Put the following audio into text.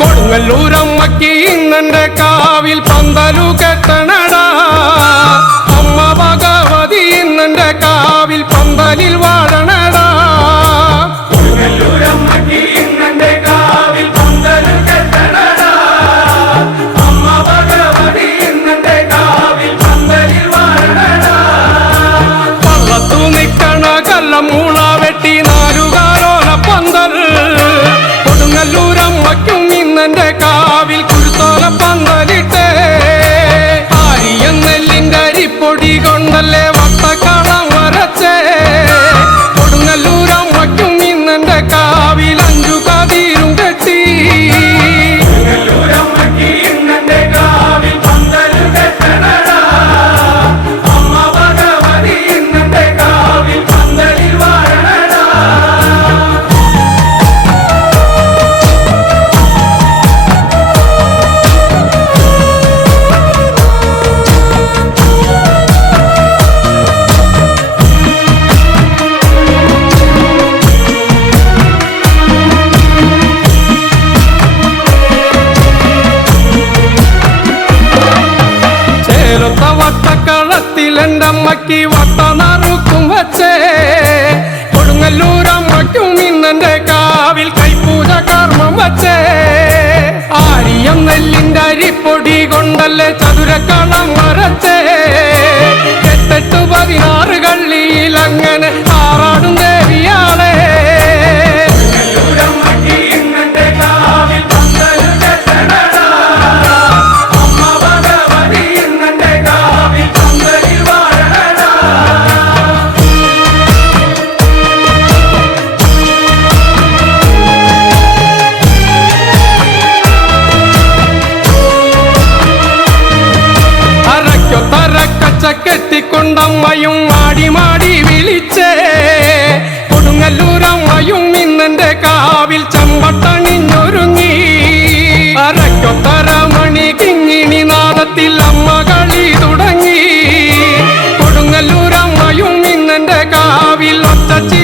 കൊടുങ്ങല്ലൂരമ്മക്ക് ഇന്നെന്റെ കാവിൽ പന്തലു കെട്ടണടാ. അമ്മ ഭഗവതി ഇന്നെന്റെ കാവിൽ പന്തലിൽ വാഴണടാ. കൊടുങ്ങല്ലൂരമ്മക്ക് ഇന്നെന്റെ കാവിൽ പന്തലു കെട്ടണടാ. അമ്മ ഭഗവതി ഇന്നെന്റെ കാവിൽ പന്തലിൽ വാഴണടാ. പള്ളത്തു നിക്കണ കല്ലമൂള വെട്ടി നാലുകാലോല പന്തൽ. കൊടുങ്ങല്ലൂരമ്മയ്ക്കും ഇന്നെന്റെ കാവിൽ കുരുത്തോല പന്തലിട്ടേ. ആരിയം നെല്ലിന്റെ അരിപ്പൊടി കൊണ്ടല്ലേ വട്ടക്കളം വരച്ചേ. കൊടുങ്ങല്ലൂരമ്മയ്ക്കും ഇന്നെന്റെ കാവിൽ 5 കതിരും കെട്ടി. കൊടുങ്ങല്ലൂരമ്മയ്ക്ക് ഇന്നെന്റെ കാവിൽ പന്തല് കെട്ടണടാ. അമ്മ ഭഗവതി ഇന്നെന്റെ കാവിൽ പന്തലിൽ വാഴണടാ. വട്ടക്കളത്തിൽ എൻ്റെ അമ്മയ്ക്ക് വട്ട നറുക്കും വച്ചേ. കൊടുങ്ങല്ലൂരമ്മയ്ക്കും ഇന്നെന്റെ കാവിൽ കൈപ്പൂജ കർമ്മം വച്ചേ. ആരിയം നെല്ലിന്റെ അരിപ്പൊടി കൊണ്ടല്ലേ ചതുരക്കളം വരച്ചേ. 8 16 കള്ളിയിൽ അങ്ങനെ ആറാടും ദേവിയാളെ. കെട്ടിക്കൊണ്ടമ്മയും മാടി മാടി വിളിച്ചേ. കൊടുങ്ങല്ലൂരമ്മയും ഇന്നെന്റെ കാവിൽ ചെമ്പട്ടണിഞ്ഞൊരുങ്ങി. അരക്കൊത്തര മണി കിങ്ങിണി നാദത്തിൽ അമ്മ കളി തുടങ്ങി. കൊടുങ്ങല്ലൂരമ്മയും ഇന്നെന്റെ കാവിൽ ഒച്ചച്ചി